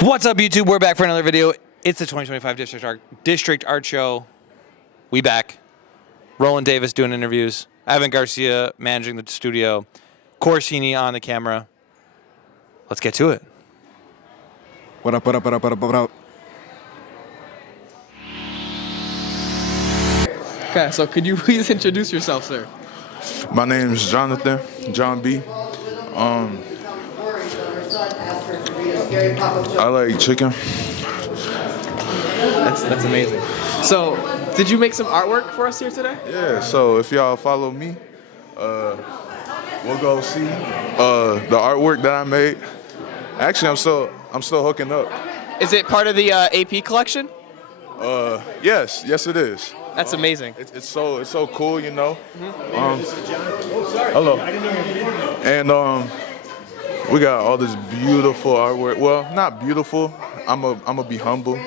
What's up, YouTube? We're back for another video. It's the 2025 District Art Show. We back. Roland Davis doing interviews. Garcia managing the studio. Quarcini on the camera. Let's get to it. What up, what up, what up, what up, what up? Okay, so could you please introduce yourself, sir? My name is Jonathan, John B. I like chicken. That's amazing. So, did you make some artwork for us here today? Yeah, so if y'all follow me, we'll go see the artwork that I made. Actually, I'm still hooking up. Is it part of the AP collection? Yes, it is. That's amazing. It's so cool, you know. Hello. And we got all this beautiful artwork. Well, not beautiful. I'ma be humble,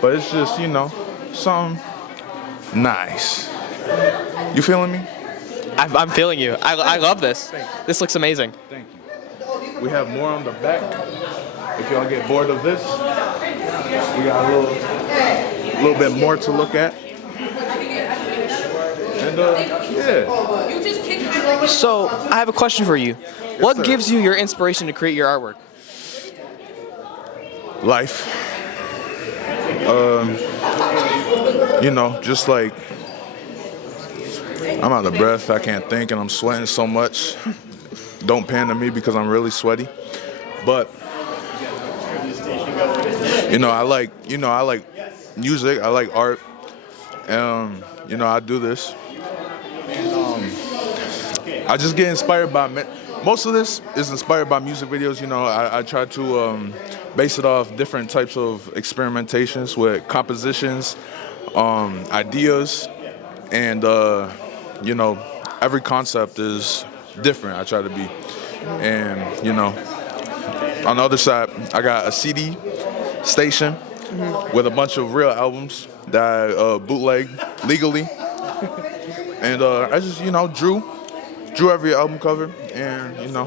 but it's just, you know, something nice. You feeling me? I'm feeling you. I love this. This looks amazing. Thank you. We have more on the back. If y'all get bored of this, we got a little bit more to look at. And yeah. So, I have a question for you. What sir. gives you your inspiration to create your artwork? Life. You know, just like I'm out of breath, I can't think, and I'm sweating so much. Don't pan to me because I'm really sweaty. But you know, I like music, I like art. You know, I do this. I just get inspired by most of this is inspired by music videos. You know, I try to base it off different types of experimentations with compositions, ideas, and you know, every concept is different. I try to be, and you know, on the other side, I got a CD station with a bunch of real albums that I bootleg legally, and I just, you know, drew every album cover, and you know.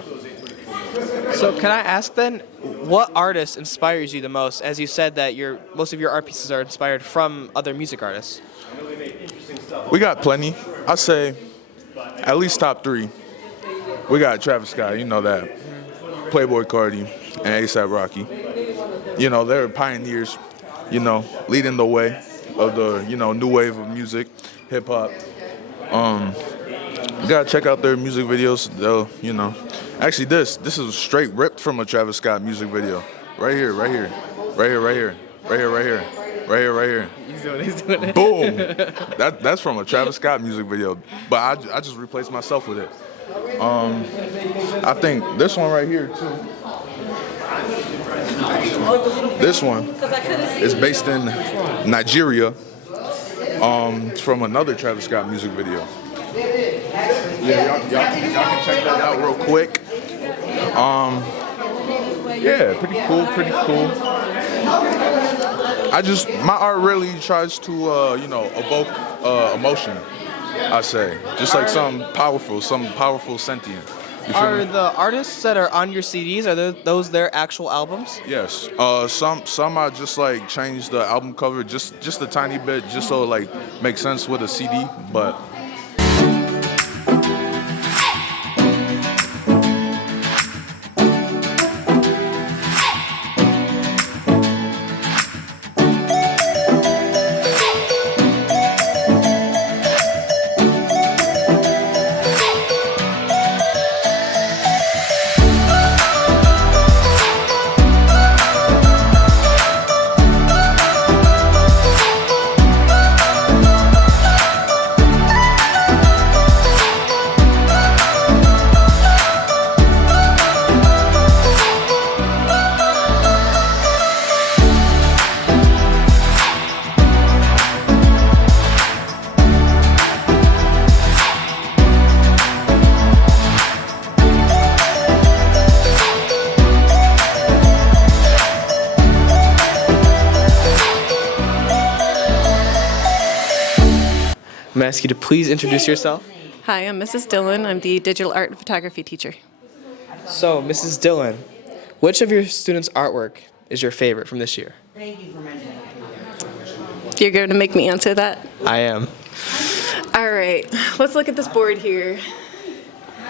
So, can I ask then, what artist inspires you the most? As you said that most of your art pieces are inspired from other music artists. We got plenty. I say at least top 3. We got Travis Scott, you know that, Playboy Cardi, and A$AP Rocky. You know, they're pioneers, you know, leading the way of the, you know, new wave of music, hip hop. You gotta check out their music videos. They'll, you know, actually this is straight ripped from a Travis Scott music video. Right here. He's doing it. Boom. That's from a Travis Scott music video. But I just replaced myself with it. I think this one right here too. This one is based in Nigeria. It's from another Travis Scott music video. Yeah, y'all can check that out real quick. Yeah, pretty cool. My art really tries to, you know, evoke emotion, I say. Just like something powerful sentient. Are the artists that are on your CDs, are those their actual albums? Yes. Some I just like changed the album cover just a tiny bit, just so it like makes sense with a CD, but I'm going to ask you to please introduce yourself. Hi, I'm Mrs. Dillon. I'm the digital art and photography teacher. So, Mrs. Dillon, which of your students' artwork is your favorite from this year? You're going to make me answer that? I am. All right, let's look at this board here.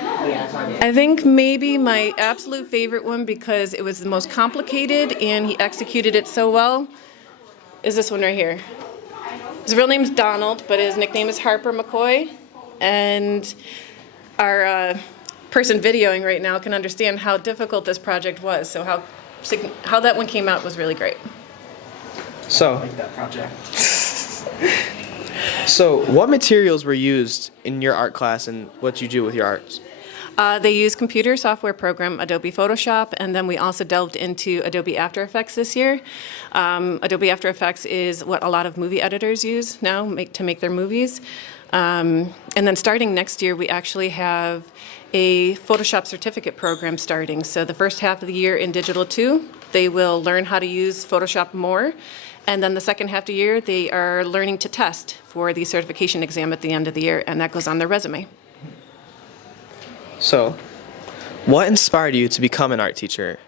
I think maybe my absolute favorite one, because it was the most complicated and he executed it so well, is this one right here. His real name is Donald, but his nickname is Harper McCoy. And our person videoing right now can understand how difficult this project was. So how that one came out was really great. So, so what materials were used in your art class and what you do with your arts? They use computer software program Adobe Photoshop, and then we also delved into Adobe After Effects this year. Adobe After Effects is what a lot of movie editors use now to make their movies. And then starting next year, we actually have a Photoshop certificate program starting. So the first half of the year in Digital 2, they will learn how to use Photoshop more. And then the second half of the year, they are learning to test for the certification exam at the end of the year, and that goes on their resume. So, what inspired you to become an art teacher?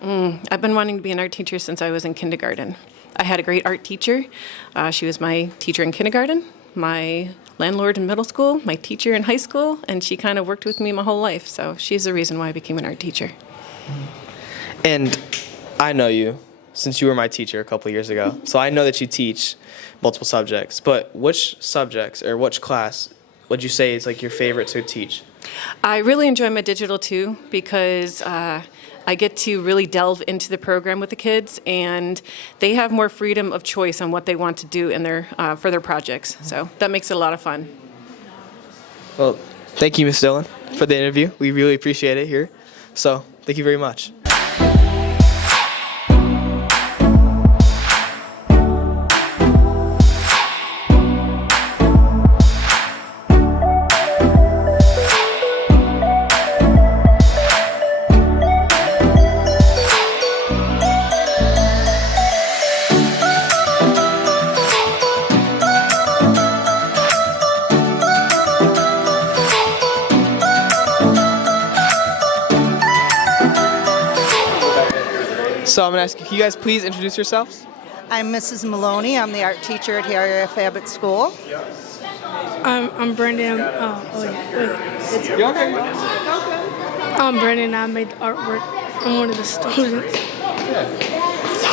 I've been wanting to be an art teacher since I was in kindergarten. I had a great art teacher. She was my teacher in kindergarten, my landlord in middle school, my teacher in high school, and she kind of worked with me my whole life. So she's the reason why I became an art teacher. And I know you since you were my teacher a couple years ago. So I know that you teach multiple subjects. But which subjects or which class would you say is like your favorite to teach? I really enjoy my Digital 2 because I get to really delve into the program with the kids, and they have more freedom of choice on what they want to do in their for their projects. So that makes it a lot of fun. Well, thank you, Ms. Dillon, for the interview. We really appreciate it here. So thank you very much. So I'm going to ask you, can you guys please introduce yourselves? I'm Mrs. Maloney. I'm the art teacher at Harriet Abbott School. I'm Brendan. I'm Brendan. I made the artwork. I'm one of the students.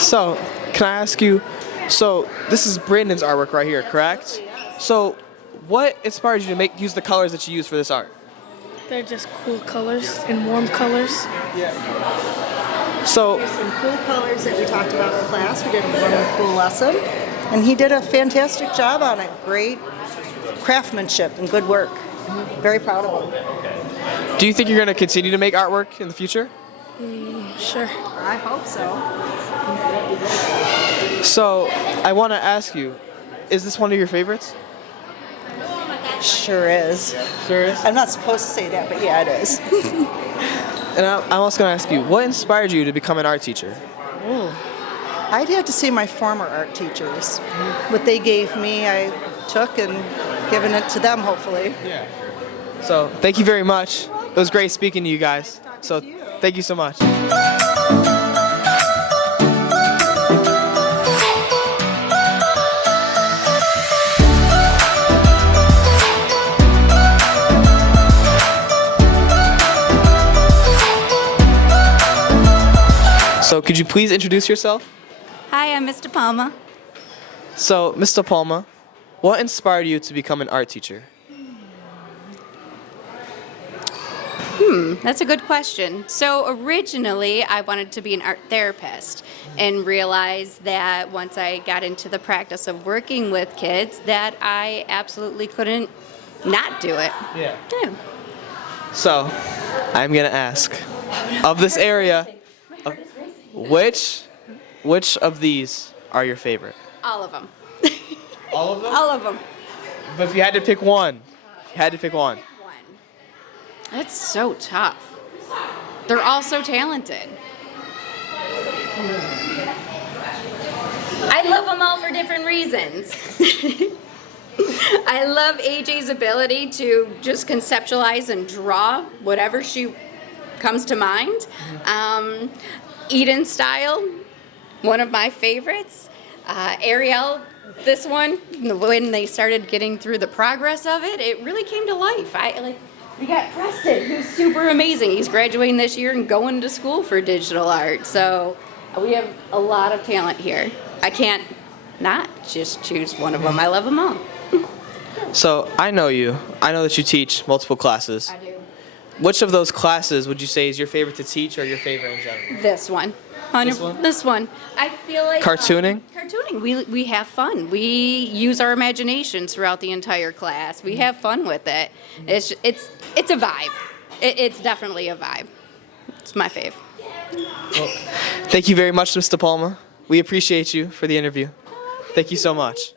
So, can I ask you, so this is Brandon's artwork right here, correct? So, what inspired you to use the colors that you use for this art? They're just cool colors and warm colors. So, There's some cool colors that we talked about in class. We did a really cool lesson. And he did a fantastic job on it. Great craftsmanship and good work. Very proud of him. do you think you're going to continue to make artwork in the future? Sure. I hope so. So, I want to ask you, is this one of your favorites? Sure is. Sure is. I'm not supposed to say that, but yeah, it is. And I'm also going to ask you, what inspired you to become an art teacher? I'd have to say my former art teachers. What they gave me, I took and given it to them, hopefully. Yeah. So, thank you very much. It was great speaking to you guys. So, thank you so much. So, could you please introduce yourself? Hi, I'm Mr. Palma. So, Mr. Palma, what inspired you to become an art teacher? That's a good question. So originally, I wanted to be an art therapist and realized that once I got into the practice of working with kids, that I absolutely couldn't not do it. Yeah. Yeah. So, I'm gonna ask, of this area, which of these are your favorite? All of them. All of them? All of them. But if you had to pick one, One. That's so tough. They're all so talented. I love them all for different reasons. I love AJ's ability to just conceptualize and draw whatever she comes to mind. Eden's style, one of my favorites. Ariel, this one, when they started getting through the progress of it, it really came to life. We got Preston, who's super amazing. He's graduating this year and going to school for digital art. So we have a lot of talent here. I can't not just choose one of them. I love them all. So I know you. I know that you teach multiple classes. I do. Which of those classes would you say is your favorite to teach or your favorite in general? This one. This one. I feel like Cartooning? Cartooning. We have fun. We use our imaginations throughout the entire class. We have fun with it. It's a vibe. It's definitely a vibe. It's my fave. Well, thank you very much, Mr. Palma. We appreciate you for the interview. Thank you so much.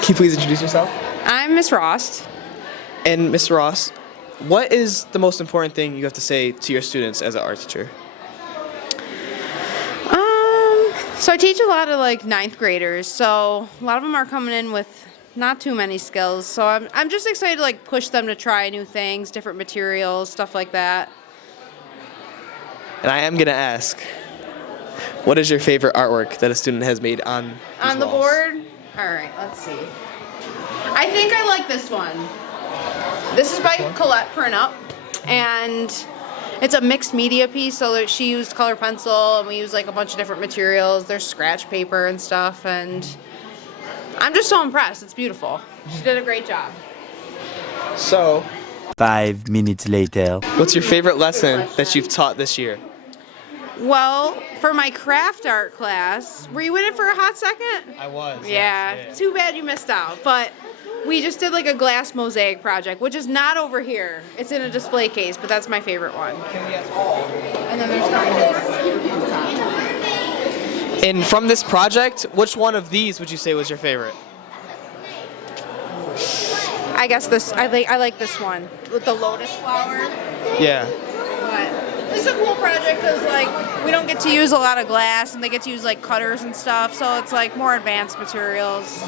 Can you please introduce yourself? I'm Miss Ross. And Ms. Ross, what is the most important thing you have to say to your students as an art teacher? So I teach a lot of like ninth graders. So a lot of them are coming in with not too many skills. So I'm just excited to like push them to try new things, different materials, stuff like that. And I am gonna ask, what is your favorite artwork that a student has made on The walls? board? All right, let's see. I think I like this one. This is by Colette Printup, and it's a mixed media piece, so that she used color pencil, and we used like a bunch of different materials. There's scratch paper and stuff, and I'm just so impressed. It's beautiful. She did a great job. So, 5 minutes later. what's your favorite lesson that you've taught this year? Well, for my craft art class, were you in it for a hot second? I was. Yeah, too bad you missed out. But we just did like a glass mosaic project, which is not over here. It's in a display case, but that's my favorite one. And then there's And from this project, which one of these would you say was your favorite? I guess this. I like this one with the lotus flower. Yeah. But this is a cool project because like we don't get to use a lot of glass, and they get to use like cutters and stuff. So it's like more advanced materials.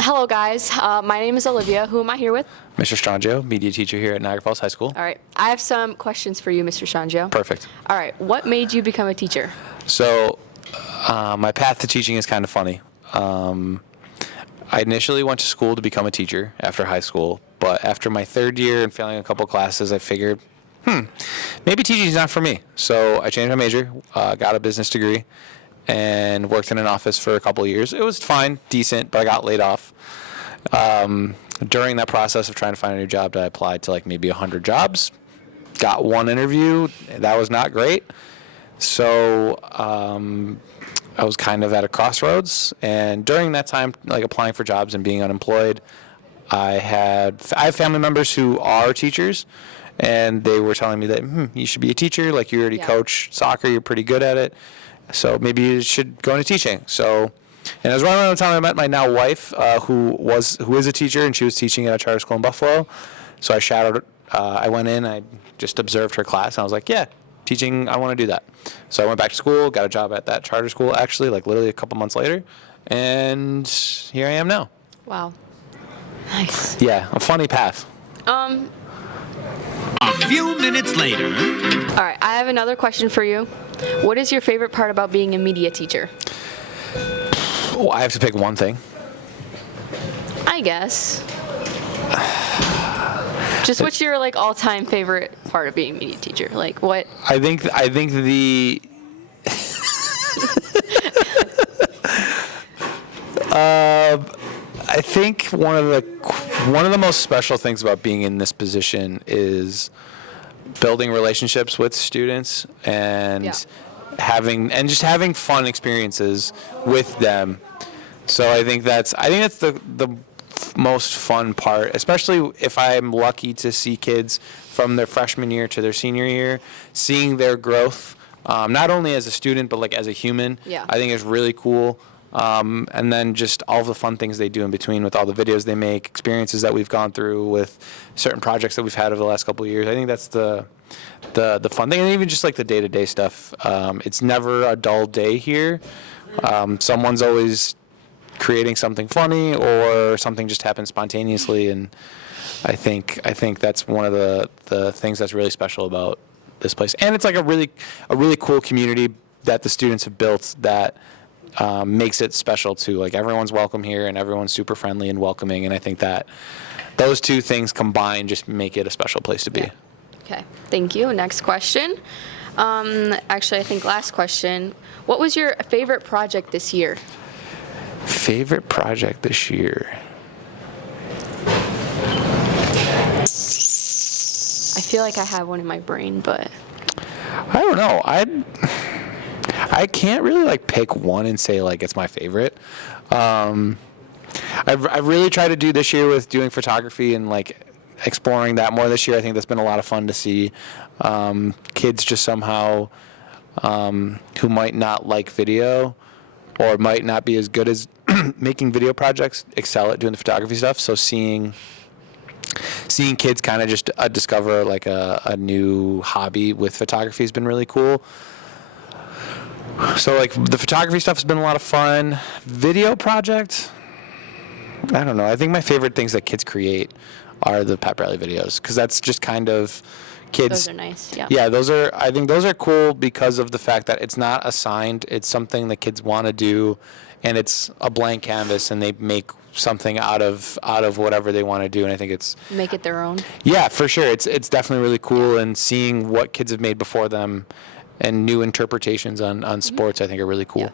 Hello guys, my name is Olivia. Who am I here with? Mr. Stanjo, media teacher here at Niagara Falls High School. All right, I have some questions for you, Mr. Stanjo. Perfect. All right, what made you become a teacher? So, my path to teaching is kind of funny. I initially went to school to become a teacher after high school, but after my third year and failing a couple classes, I figured, maybe teaching is not for me. So I changed my major, got a business degree, and worked in an office for a couple of years. It was fine, decent, but I got laid off. During that process of trying to find a new job, I applied to like maybe 100 jobs, got one interview. That was not great. So I was kind of at a crossroads, and during that time, like applying for jobs and being unemployed, I have family members who are teachers, and they were telling me that you should be a teacher. Like you already coach soccer, you're pretty good at it. So maybe you should go into teaching. So, and it was right around the time I met my now wife, who is a teacher, and she was teaching at a charter school in Buffalo. So I shadowed. I went in. I just observed her class, and I was like, yeah, teaching. I want to do that. So I went back to school, got a job at that charter school. Actually, like literally a couple months later, and here I am now. Wow, nice. Yeah, a funny path. A few minutes later. All right, I have another question for you. What is your favorite part about being a media teacher? Oh, I have to pick one thing. I guess. Just what's your like all-time favorite part of being a media teacher? Like what? I think the I think one of the most special things about being in this position is building relationships with students and having fun experiences with them. So I think that's the most fun part, especially if I'm lucky to see kids from their freshman year to their senior year, seeing their growth, not only as a student but like as a human. Yeah. I think is really cool. And then just all the fun things they do in between with all the videos they make, experiences that we've gone through with certain projects that we've had over the last couple of years. I think that's the fun thing, and even just like the day-to-day stuff. It's never a dull day here. Someone's always creating something funny, or something just happens spontaneously, and I think that's one of the things that's really special about this place. And it's like a really cool community that the students have built that makes it special too. Like, everyone's welcome here, and everyone's super friendly and welcoming, and I think that those two things combined just make it a special place to be. Yeah. Okay, thank you. Next question. Actually, I think last question. What was your favorite project this year? Favorite project this year? I feel like I have one in my brain, but I don't know. I can't really like pick one and say like it's my favorite. I've really tried to do this year with doing photography and like exploring that more this year. I think that's been a lot of fun to see kids just somehow who might not like video or might not be as good as making video projects excel at doing the photography stuff. So seeing kids kind of just discover like a new hobby with photography has been really cool. So like the photography stuff has been a lot of fun. Video project, I don't know. I think my favorite things that kids create are the pep rally videos, because that's just kind of kids. those are nice. Yeah. Yeah, I think those are cool because of the fact that it's not assigned. It's something that kids want to do, and it's a blank canvas, and they make something out of whatever they want to do, and I think it's Make it their own. yeah, for sure. It's definitely really cool, and seeing what kids have made before them and new interpretations on sports, I think are really cool. Yeah.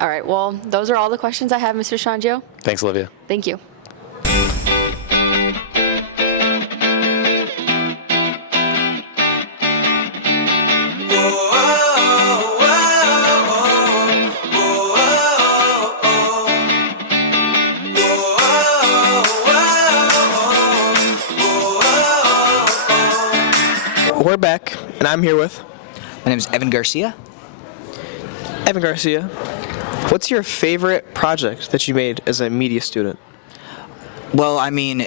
All right. Well, those are all the questions I have, Mr. Stanjo. Thanks, Olivia. Thank you. We're back, and I'm here with My name is Evan Garcia. Evan Garcia. What's your favorite project that you made as a media student? Well, I mean,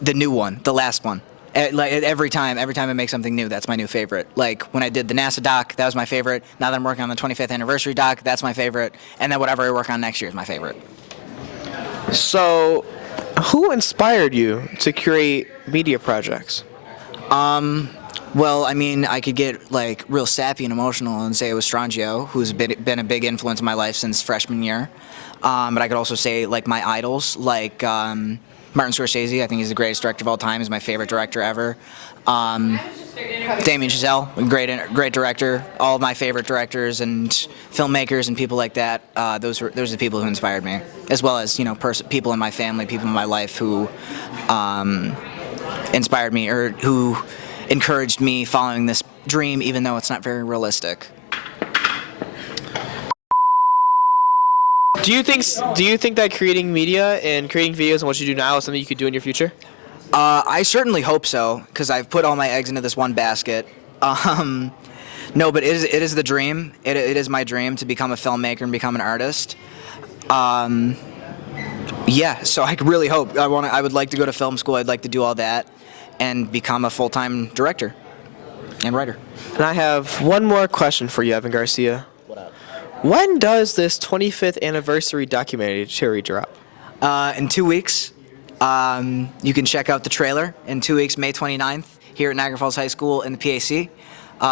the new one, the last one. Like every time I make something new, that's my new favorite. Like when I did the NASA doc, that was my favorite. Now that I'm working on the 25th anniversary doc, that's my favorite. And then whatever I work on next year is my favorite. So, who inspired you to create media projects? Well, I mean, I could get like real sappy and emotional and say it was Stanjo, who's been a big influence in my life since freshman year. But I could also say like my idols, like Martin Scorsese. I think he's the greatest director of all time. He's my favorite director ever. Damien Chazelle, great director. All of my favorite directors and filmmakers and people like that. Those are the people who inspired me, as well as people in my family, people in my life who inspired me or who encouraged me following this dream, even though it's not very realistic. Do you think that creating media and creating videos and what you do now is something you could do in your future? I certainly hope so, because I've put all my eggs into this one basket. No, but it is the dream. It is my dream to become a filmmaker and become an artist. Yeah, so I really hope. I would like to go to film school. I'd like to do all that and become a full-time director and writer. And I have one more question for you, Evan Garcia. What up? When does this 25th anniversary documentary drop? In 2 weeks. You can check out the trailer in 2 weeks, May 29th, here at Niagara Falls High School in the PAC.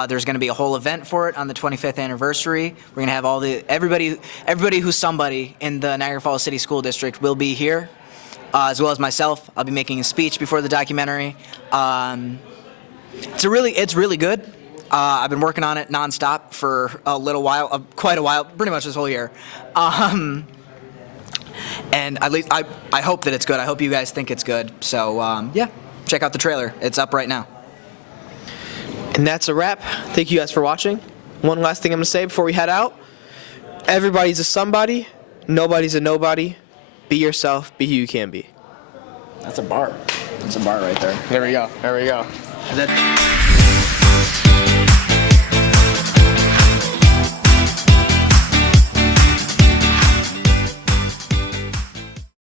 There's going to be a whole event for it on the 25th anniversary. We're going to have everybody who's somebody in the Niagara Falls City School District will be here, as well as myself. I'll be making a speech before the documentary. It's really good. I've been working on it nonstop for a little while, quite a while, pretty much this whole year. And at least I hope that it's good. I hope you guys think it's good. So yeah, check out the trailer. It's up right now. And that's a wrap. Thank you guys for watching. One last thing I'm going to say before we head out. Everybody's a somebody. Nobody's a nobody. Be yourself. Be who you can be. That's a bar. That's a bar right there. There we go. That